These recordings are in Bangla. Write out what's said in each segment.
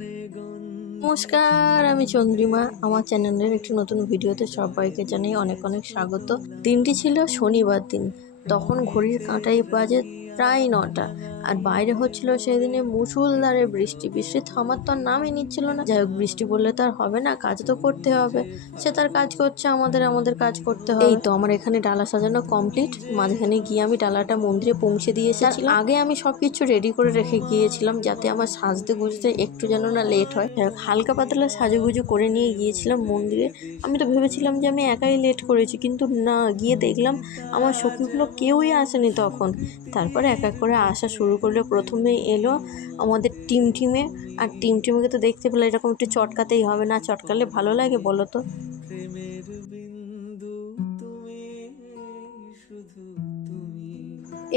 নমস্কার, আমি চন্দ্রিমা। আমার চ্যানেলের একটি নতুন ভিডিওতে সবাইকে জানাই অনেক অনেক স্বাগত। দিনটি ছিল শনিবার দিন। তখন ঘড়ির কাঁটাই বাজে প্রায় নটা। আর বাইরে হচ্ছিল সেই দিনে মুসুলধারে বৃষ্টি। বৃষ্টি থামার তো আর নামই নিচ্ছিল না। যাই হোক বৃষ্টি বললে তো আর হবে না কাজ তো করতে হবে। সে তার কাজ করছে আমাদের আমাদের কাজ করতে হবে। এই তো আমার এখানে ডালা সাজানো কমপ্লিট মাঝখানে গিয়ে আমি ডালাটা মন্দিরে পৌঁছে দিয়ে এসেছিলাম। আগে আমি সব কিছু রেডি করে রেখে গিয়েছিলাম যাতে আমার সাজতে গুজতে একটু যেন না লেট হয়। যাই হোক, হালকা পাতলা সাজুগুজু করে নিয়ে গিয়েছিলাম মন্দিরে। আমি তো ভেবেছিলাম যে আমি একাই লেট করেছি কিন্তু না গিয়ে দেখলাম আমার সখীগুলো কেউই আসেনি তখন। তারপরে এক এক করে আসা শুরু করল। প্রথমে এলো আমাদের টিম টিমে। আর টিম টিমকে তো দেখতে পেলে এরকম একটু চটকাতেই হবে না। চটকালে ভালো লাগে বলো তো। প্রেমের বিন্দু তুমি শুধু তুমি।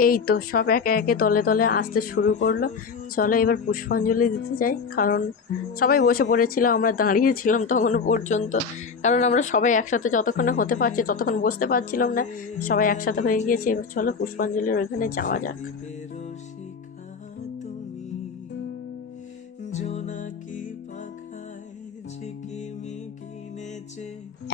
এই তো সব একে একে তলে তলে আসতে শুরু করল। চলো এবার পুষ্পাঞ্জলি দিতে যাই, কারণ সবাই বসে পড়েছিল, আমরা দাঁড়িয়েছিলাম তখনও পর্যন্ত। কারণ আমরা সবাই একসাথে যতক্ষণে হতে পারছি ততক্ষণ বসতে পারছিলাম না, সবাই একসাথে হয়ে গিয়েছে। এবার চলো পুষ্পাঞ্জলির ওইখানে যাওয়া যাক।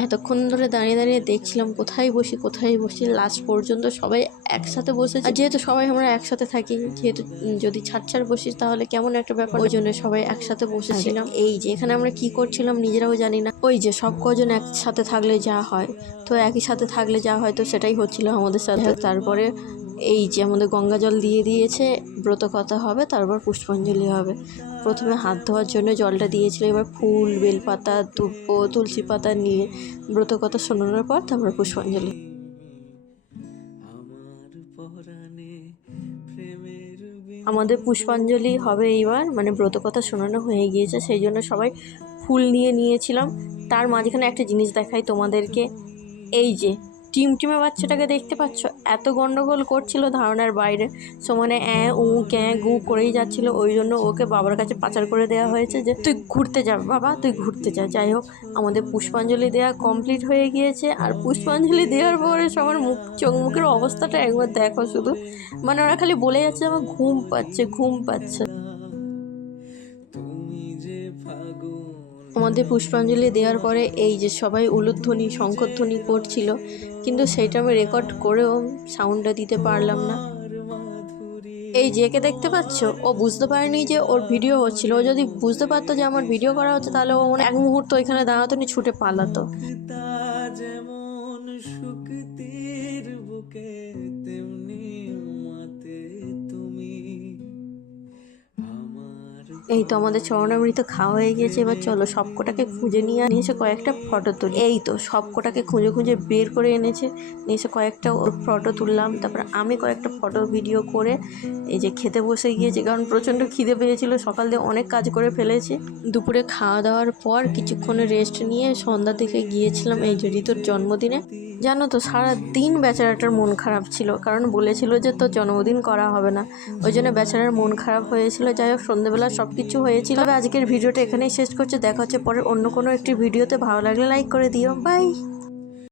এতক্ষণ ধরে দাঁড়িয়ে দাঁড়িয়ে দেখছিলাম কোথায় বসি কোথায় বসি লাস্ট পর্যন্ত সবাই একসাথে বসে আর যেহেতু সবাই আমরা একসাথে থাকি যেহেতু যদি ছাড় ছাড় বসি তাহলে কেমন একটা ব্যাপার? ওই জন্য সবাই একসাথে বসেছিলাম। এই যে এখানে আমরা কি করছিলাম নিজেরাও জানি না। ওই যে সব কজন একসাথে থাকলে যা হয় তো একই সাথে থাকলে যা হয় তো সেটাই হচ্ছিল আমাদের সাথে। তারপরে এই যে আমাদের গঙ্গা জল দিয়ে দিয়েছে, ব্রত কথা হবে, তারপর পুষ্পাঞ্জলি হবে। প্রথমে হাত ধোয়ার জন্য জলটা দিয়েছিল, এবার ফুল, বেলপাতা, দুব্ব, তুলসী পাতা নিয়ে ব্রত কথা শোনানোর পর তারপর পুষ্পাঞ্জলি। আমাদের পুষ্পাঞ্জলি হবে এইবার মানে ব্রত কথা শোনানো হয়ে গিয়েছে, সেই জন্য সবাই ফুল নিয়ে নিয়েছিলাম। তার মাঝখানে একটা জিনিস দেখাই তোমাদেরকে, এই যে টিমটিমে বাচ্চাটাকে দেখতে পাচ্ছ? এত গন্ডগোল করছিল ধারণার বাইরে। সমানে অ্যাঁ উ ক্যাঁ গু করেই যাচ্ছিল। ওই জন্য ওকে বাবার কাছে পাচার করে দেওয়া হয়েছে যে, তুই ঘুরতে যা বাবা, তুই ঘুরতে যা। যাই হোক, আমাদের পুষ্পাঞ্জলি দেওয়া কমপ্লিট হয়ে গিয়েছে। আর পুষ্পাঞ্জলি দেওয়ার পরে সবার মুখ, চোখ মুখের অবস্থাটা একবার দেখো শুধু। মানে ওরা খালি বলে যাচ্ছে আমার ঘুম পাচ্ছে ঘুম পাচ্ছে। আমাদের পুষ্পাঞ্জলি দেওয়ার পরে এই যে সবাই উলুধ্বনি, শঙ্খধ্বনি করছিল, কিন্তু সেইটা আমি রেকর্ড করেও সাউন্ডটা দিতে পারলাম না। এই একে দেখতে পাচ্ছ, ও বুঝতে পারেনি যে ওর ভিডিও হচ্ছিল। ও যদি বুঝতে পারতো যে আমার ভিডিও করা হচ্ছে, তাহলে ও এক মুহূর্ত ওইখানে দাঁড়াতো নি, ছুটে পালাতো। যেমন বুকে এই তো আমাদের চরণামৃত খাওয়া হয়ে গিয়েছে। এবার চলো সবকটাকে খুঁজে নিয়ে এসে কয়েকটা ফটো তুলি। এই তো সবকটাকে খুঁজে খুঁজে বের করে এনেছে। নিয়ে এসে কয়েকটা ওর ফটো তুললাম। তারপর আমি কয়েকটা ফটো ভিডিও করে এই যে খেতে বসে গিয়েছি। কারণ প্রচণ্ড খিদে পেয়েছিল। সকাল দিয়ে অনেক কাজ করে ফেলেছি। দুপুরে খাওয়া দাওয়ার পর কিছুক্ষণ রেস্ট নিয়ে সন্ধ্যা থেকে গিয়েছিলাম। এই যে ঋতুর জন্মদিনে। জানো তো সারা দিন বেচারাটার মন খারাপ ছিল। কারণ বলেছিল যে তোর জন্মদিন করা হবে না। ওই জন্য বেচারার মন খারাপ হয়েছিল। যাই হোক সন্ধ্যেবেলা সব কিছু হয়েছিল আজকের ভিডিওটা এখানেই শেষ করছে। দেখা হচ্ছে পরে অন্য কোনো একটি ভিডিওতে। ভালো লাগলে লাইক করে দিও। বাই!